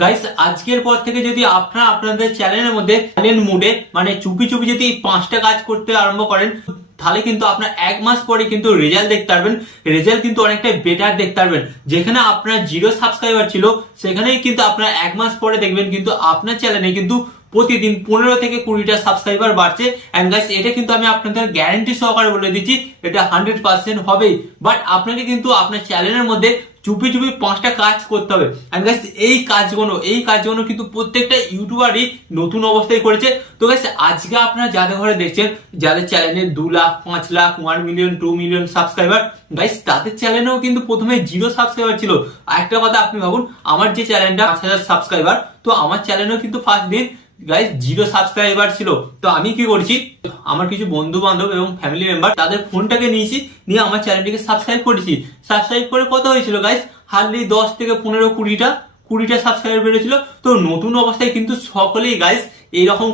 Guys আজকের পর থেকে যদি আপনারা আপনাদের চ্যানেলের মধ্যে সাইলেন্ট মুডে মানে চুপি চুপি যদি এই 5টা কাজ করতে আরম্ভ করেন, তাহলে কিন্তু আপনার 1 মাস পরে কিন্তু রেজাল্ট দেখতে পারবেন। রেজাল্ট কিন্তু অনেকটাই বেটার দেখতে পারবেন। যেখানে আপনার 0 সাবস্ক্রাইবার ছিল, সেখানেই কিন্তু আপনার 1 মাস পরে দেখবেন কিন্তু আপনার চ্যানেলে কিন্তু প্রতিদিন 15 থেকে 20টা সাবস্ক্রাইবার বাড়ছে। এন্ড গাইস এটা কিন্তু আমি আপনাদের গ্যারান্টি সহকারে বলে দিচ্ছি, এটা 100% হবেই। বাট আপনাকে কিন্তু আপনার চ্যানেলের মধ্যে চুপি চুপি 5টা কাজ করতে হবে। এন্ড গাইস এই কাজগুলো কিন্তু প্রত্যেকটা ইউটিউবারই নতুন অবস্থায় করেছে। তো গাইস আজকে আপনারা যাদের ঘরে দেখছেন, যাদের চ্যানেলে 2 lakh 5 lakh 1 million 2 million subscriber, guys তাদের চ্যানেলেও কিন্তু প্রথমে 0 সাবস্ক্রাইবার ছিল। আরেকটা কথা আপনি ভাবুন, আমার যে চ্যানেলটা 5000 সাবস্ক্রাইবার, তো আমার চ্যানেলেও কিন্তু ফার্স্ট দিন গাইস 0 সাবস্ক্রাইবার ছিল। তো আমি কি করছি, আমার কিছু বন্ধু বান্ধব এবং ফ্যামিলি মেম্বার তাদের ফোনটাকে নিয়েছি, নিয়ে আমার চ্যানেলটিকে সাবস্ক্রাইব করেছি। সাবস্ক্রাইব করে কত হয়েছিল গাইস, হার্ডলি 10 থেকে 15 20টা সাবস্ক্রাইবার বেড়েছিল। তো নতুন অবস্থায় কিন্তু সকলেই গাইস এরকম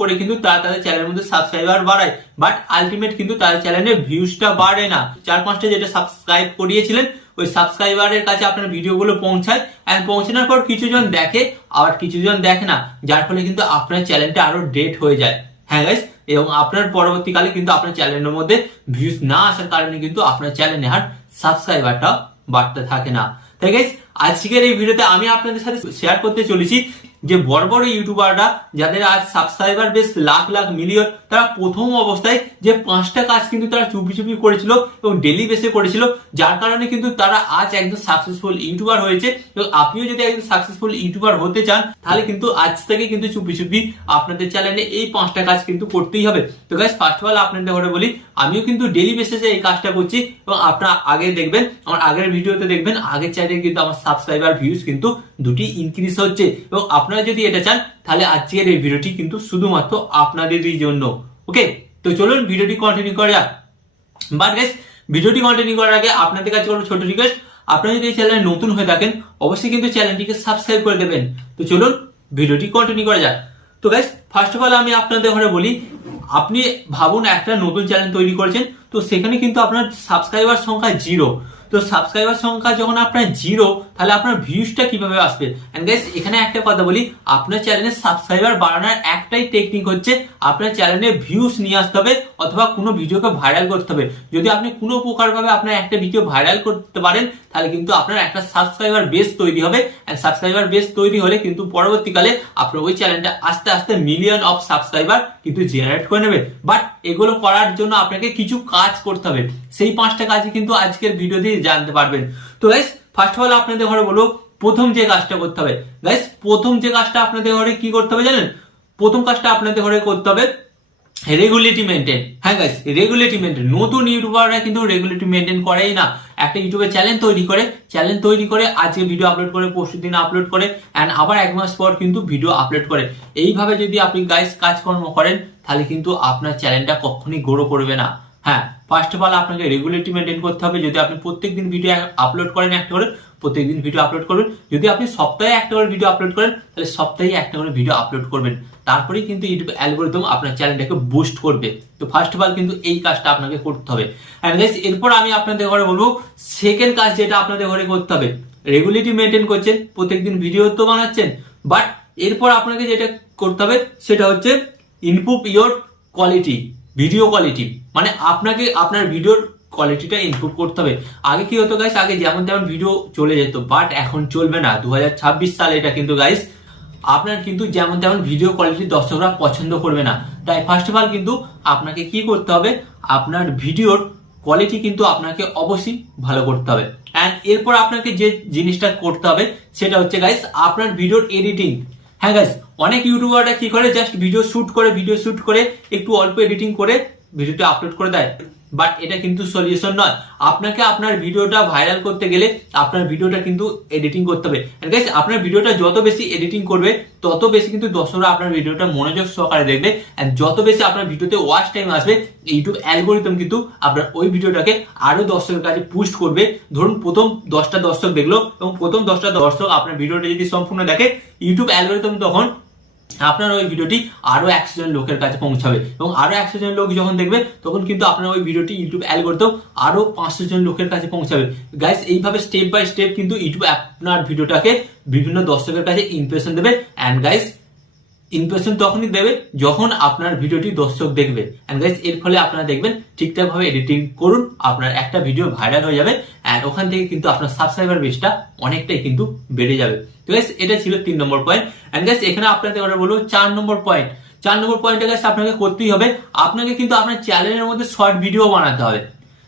করে কিন্তু তাদের চ্যানেলের মধ্যে সাবস্ক্রাইবার বাড়ায়। বাট আলটিমেট কিন্তু তাদের চ্যানেলের ভিউজটা বাড়ে না। 4-5টা যেটা সাবস্ক্রাইব করিয়েছিলেন, ওই সাবস্ক্রাইবারের কাছে আপনার ভিডিওগুলো পৌঁছায়। এন্ড পৌঁছানোর পর কিছুজন দেখে, আবার কিছুজন দেখে না, যার ফলে কিন্তু আপনার চ্যানেলটা আরো ডেট হয়ে যায়। হ্যাঁ গাইস, এবং আপনার পরবর্তীকালে কিন্তু আপনার চ্যানেলের মধ্যে ভিউজ না আসার কারণে কিন্তু আপনার চ্যানেলে আর সাবস্ক্রাইবারটা বাড়তে থাকে না। তাই গাইস আজকের এই ভিডিওতে আমি আপনাদের সাথে শেয়ার করতে চলেছি যে বড় বড় ইউটিউবাররা যাদের আজ সাবস্ক্রাইবার বেশ লাখ লাখ মিলিয়ন, তারা প্রথম অবস্থায় যে 5টা কাজ কিন্তু তারা চুপি চুপি করেছিল এবং ডেলি বেসে করেছিল, যার কারণে কিন্তু তারা আজ একদম সাকসেসফুল ইউটিউবার হয়েছে। এবং আপনিও যদি একদম সাকসেসফুল ইউটিউবার হতে চান, তাহলে কিন্তু আজ থেকে কিন্তু চুপি চুপি আপনাদের চ্যানেলে এই 5টা কাজ কিন্তু করতেই হবে। তো গাইস ফার্স্ট অফ অল আপনাদের ঘরে বলি, আমিও কিন্তু ডেলি বেসিসে এই কাজটা করছি। এবং আপনারা আগে দেখবেন, আমার আগের ভিডিওতে দেখবেন, আগের চ্যানেলে কিন্তু আমার সাবস্ক্রাইবার ভিউজ কিন্তু দুটি ইনক্রিজ হচ্ছে। এবং আপনারা যদি এটা চান, তাহলে আজকের এই ভিডিওটি কিন্তু শুধুমাত্র আপনাদেরই জন্য। ওকে, তো চলুন ভিডিওটি কন্টিনিউ করা যাক। বাট গাইস ভিডিওটি কন্টিনিউ করার আগে আপনাদের কাছে কোনো ছোট রিকোয়েস্ট, আপনারা যদি এই চ্যানেলে নতুন হয়ে থাকেন, অবশ্যই কিন্তু চ্যানেলটিকে সাবস্ক্রাইব করে দেবেন। তো চলুন ভিডিওটি কন্টিনিউ করা যাক। তো গাইস ফার্স্ট অফ অল আমি আপনাদের ঘরে বলি, আপনি ভাবুন একটা নতুন চ্যানেল তৈরি করেছেন, তো সেখানে কিন্তু আপনার সাবস্ক্রাইবার সংখ্যা 0। তো সাবস্ক্রাইবার সংখ্যা যখন আপনার 0, তাহলে আপনার ভিউজটা কিভাবে আসবে? এন্ড গাইস এখানে একটা কথা বলি, আপনার চ্যানেলে সাবস্ক্রাইবার বাড়ানোর একটাই টেকনিক হচ্ছে আপনার চ্যানেলে ভিউজ নিয়ে আসতে হবে, অথবা কোনো ভিডিওকে ভাইরাল করতে হবে। যদি আপনি কোনো প্রকার ভাবে আপনার একটা ভিডিও ভাইরাল করতে পারেন, তাহলে কিন্তু আপনার একটা সাবস্ক্রাইবার বেস তৈরি হবে। এন্ড সাবস্ক্রাইবার বেস তৈরি হলে কিন্তু পরবর্তীকালে আপনার ওই চ্যানেলটা আস্তে আস্তে মিলিয়ন অফ সাবস্ক্রাইবার কিন্তু জেনারেট করে নেবে। বাট এগুলো করার জন্য আপনাকে কিছু কাজ করতে হবে। সেই 5টা কাজই কিন্তু আজকের ভিডিওতে জানতে পারবেন। তো গাইস ফার্স্ট অফ অল আপনাদের ঘরে বলবো, প্রথম যে কাজটা করতে হবে গাইস, প্রথম যে কাজটা আপনাদের ঘরে কি করতে হবে জানেন? প্রথম কাজটা আপনাদের ঘরে করতে হবে রেগুলেটি মেনটেন। হ্যাঁ গাইস, রেগুলেটি মেনটেন। নতুন ইউটিউবাররা কিন্তু রেগুলেটি মেনটেন করেই না। একটা ইউটিউবে চ্যানেল তৈরি করে আজকে ভিডিও আপলোড করে, পরশু দিন আপলোড করে, এন্ড আবার 1 মাস পর কিন্তু ভিডিও আপলোড করে। এইভাবে যদি আপনি গাইস কাজকর্ম করেন, তাহলে কিন্তু আপনার চ্যানেলটা কখনোই গ্রো করবে না। হ্যাঁ, ফার্স্ট অফ অল আপনাকে রেগুলেটি মেনটেন করতে হবে। যদি আপনি প্রত্যেকদিন ভিডিও আপলোড করেন একটা করে, প্রত্যেকদিন ভিডিও আপলোড করবেন। যদি আপনি সপ্তাহে একটা করে ভিডিও আপলোড করেন, তাহলে সপ্তাহে একটা করে ভিডিও আপলোড করবেন। তারপরেই কিন্তু ইউটিউব অ্যালগরিদম আপনার চ্যানেলটাকে বুস্ট করবে। তো ফার্স্ট অফ অল কিন্তু এই কাজটা আপনাকে করতে হবে। এন্ড গাইস এরপর আমি আপনাদের ঘরে বলবো, সেকেন্ড কাজ যেটা আপনাদের ঘরে করতে হবে, রেগুলেটি মেনটেন করছেন, প্রত্যেকদিন ভিডিও তো বানাচ্ছেন, বাট এরপর আপনাকে যেটা করতে হবে সেটা হচ্ছে improve your quality, video quality. মানে আপনাকে আপনার ভিডিওর কোয়ালিটিটা ইমপ্রুভ করতে হবে। আগে কি হতো গাইস, আগে যেমন তেমন ভিডিও চলে যেত, বাট এখন চলবে না। 2026 সালে এটা কিন্তু গাইস, আপনার কিন্তু যেমন তেমন ভিডিও কোয়ালিটি দর্শকরা পছন্দ করবে না। তাই ফার্স্ট অফ অল কিন্তু আপনাকে কি করতে হবে, আপনার ভিডিওর কোয়ালিটি কিন্তু আপনাকে অবশ্যই ভালো করতে হবে। এন্ড এরপর আপনাকে যে জিনিসটা করতে হবে সেটা হচ্ছে গাইস আপনার ভিডিওর এডিটিং। হ্যাঁ গাইস, অনেক ইউটিউবাররা কি করে, জাস্ট ভিডিও শুট করে একটু অল্প এডিটিং করে ভিডিওটা আপলোড করে দেয়। বাট এটা কিন্তু সলিউশন নয়। আপনাকে আপনার ভিডিওটা ভাইরাল করতে গেলে আপনার ভিডিওটা কিন্তু এডিটিং করতে হবে। গাইস আপনার ভিডিওটা যত বেশি এডিটিং করবে, তত বেশি কিন্তু দর্শকরা আপনার ভিডিওটা মনোযোগ সহকারে দেখবে। এন্ড যত বেশি আপনার ভিডিওতে ওয়াচ টাইম আসবে, ইউটিউব অ্যালগরিদম কিন্তু আপনার ওই ভিডিওটাকে আরো দর্শকের কাছে পুস্ট করবে। ধরুন প্রথম 10টা দর্শক দেখলো, এবং প্রথম 10টা দর্শক আপনার ভিডিওটা যদি সম্পূর্ণ দেখে, ইউটিউব অ্যালগরিদম তখন আপনার ওই ভিডিওটি আরো 100 জন লোকের কাছে পৌঁছাবে এবং আরো 100 জন লোক যখন দেখবে তখন কিন্তু আপনার ওই ভিডিওটি ইউটিউব অ্যালগরিদম আরো 500 জন লোকের কাছে পৌঁছাবে। গাইস এইভাবে স্টেপ বাই স্টেপ কিন্তু ইউটিউব আপনার ভিডিওটাকে বিভিন্ন দর্শকের কাছে ইমপ্রেশন দেবে। এন্ড গাইস ইমপ্রেশন তখনই দেবে যখন আপনার ভিডিওটি দর্শক দেখবে। এন্ড গাইস এর ফলে আপনারা দেখবেন ঠিকঠাক ভাবে এডিটিং করুন, আপনার একটা ভিডিও ভাইরাল হয়ে যাবে এন্ড ওখান থেকে কিন্তু আপনার সাবস্ক্রাইবার বেসটা অনেকটাই কিন্তু বেড়ে যাবে। তো গাইস এটা ছিল 3 নম্বর পয়েন্ট। এন্ড গাইস এখানে আপনাদের কথা বলবো 4 নম্বর পয়েন্ট। 4 নম্বর পয়েন্টে গাইস আপনাকে করতেই হবে, আপনাকে কিন্তু আপনার চ্যানেলের মধ্যে শর্ট ভিডিও বানাতে হবে।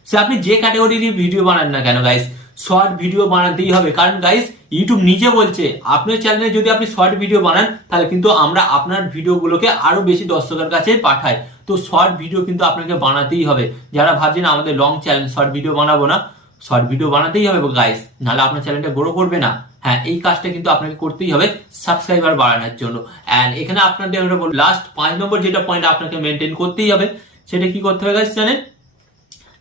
সে আপনি যে ক্যাটাগরির ভিডিও বানান না কেন গাইস, শর্ট ভিডিও বানাতেই হবে। কারণ গাইস ইউটিউব নিজে বলছে আপনার চ্যানেলে যদি আপনি শর্ট ভিডিও বানান তাহলে কিন্তু আমরা আপনার ভিডিওগুলোকে আরো বেশি দর্শকের কাছে পাঠাই। তো শর্ট ভিডিও কিন্তু আপনাকে বানাতেই হবে। যারা ভাবছেন আমাদের লং চ্যানেল শর্ট ভিডিও বানাবো না, শর্ট ভিডিও বানাতেই হবে গাইস, নাহলে আপনার চ্যানেলটা গ্রো করবে না। হ্যাঁ এই কাজটা কিন্তু আপনাকে করতেই হবে সাবস্ক্রাইবার বাড়ানোর জন্য। এন্ড এখানে আপনাদের লাস্ট 5 নম্বর যেটা পয়েন্ট আপনাকে মেনটেন করতেই হবে, সেটা কি করতে হবে গাইস জানেন?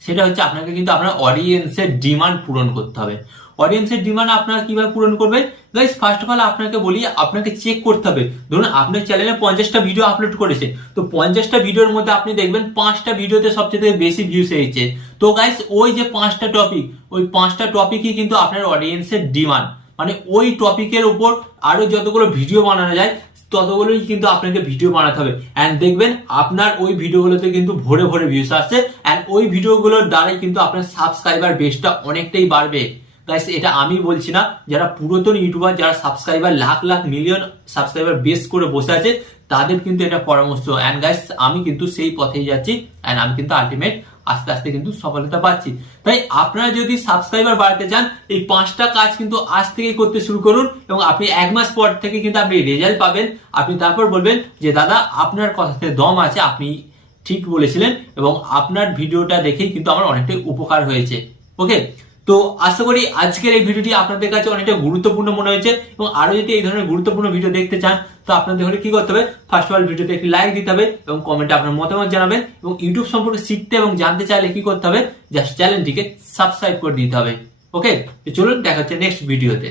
সেটা হচ্ছে আপনাকে কিন্তু আপনার অডিয়েন্সের ডিমান্ড পূরণ করতে হবে। অডিয়েন্সের ডিমান্ড আপনারা কিভাবে পূরণ করবেন গাইস? ফার্স্ট অফ অল আপনাকে বলি, আপনাকে চেক করতে হবে। ধরুন আপনার চ্যানেলে 50টা ভিডিও আপলোড করেছে, তো 50টা ভিডিওর মধ্যে আপনি দেখবেন 5টা ভিডিওতে সবচেয়ে বেশি ভিউস এসেছে। তো গাইস ওই যে 5টা টপিক, ওই 5টা টপিকই কিন্তু আপনার অডিয়েন্সের ডিমান্ড। মানে ওই টপিকের উপর আরো যতগুলো ভিডিও বানানো যায় ততগুলোই কিন্তু আপনাকে ভিডিও বানাতে হবে। এন্ড দেখবেন আপনার ওই ভিডিওগুলোতে কিন্তু ভরে ভরে ভিউস আসছে এন্ড ওই ভিডিওগুলোর দ্বারাই কিন্তু আপনার সাবস্ক্রাইবার বেসটা অনেকটাই বাড়বে। গাইস এটা আমি বলছি না, যারা পুরাতন ইউটিউবার, যারা subscriber lakh lakh million subscriber base করে বসে আছে তাদের কিন্তু এটা পরামর্শ। এন্ড গাইস আমি কিন্তু সেই পথেই যাচ্ছি এন্ড আমি কিন্তু আলটিমেট আস্তে আস্তে কিন্তু সফলতা পাচ্ছি। তাই আপনারা যদি সাবস্ক্রাইবার বাড়াতে চান এই 5টা কাজ কিন্তু আজ থেকে করতে শুরু করুন এবং আপনি 1 মাস পর থেকে কিন্তু আপনি রেজাল্ট পাবেন। আপনি তারপর বলবেন যে দাদা আপনার কথাতে দম আছে, আপনি ঠিক বলেছিলেন এবং আপনার ভিডিওটা দেখেই কিন্তু আমার অনেকটাই উপকার হয়েছে। ওকে, তো আশা করি আজকের এই ভিডিওটি আপনাদের কাছে অনেকটা গুরুত্বপূর্ণ মনে হয়েছে এবং আরো যদি এই ধরনের গুরুত্বপূর্ণ ভিডিও দেখতে চান তো আপনাদের হলে কি করতে হবে? ফার্স্ট অফ অল ভিডিওতে একটি লাইক দিতে হবে এবং কমেন্টে আপনার মতামত জানাবেন এবং ইউটিউব সম্পর্কে শিখতে এবং জানতে চাইলে কি করতে হবে? জাস্ট চ্যানেলটিকে সাবস্ক্রাইব করে দিতে হবে। ওকে, তো চলুন দেখা হচ্ছে নেক্সট ভিডিওতে।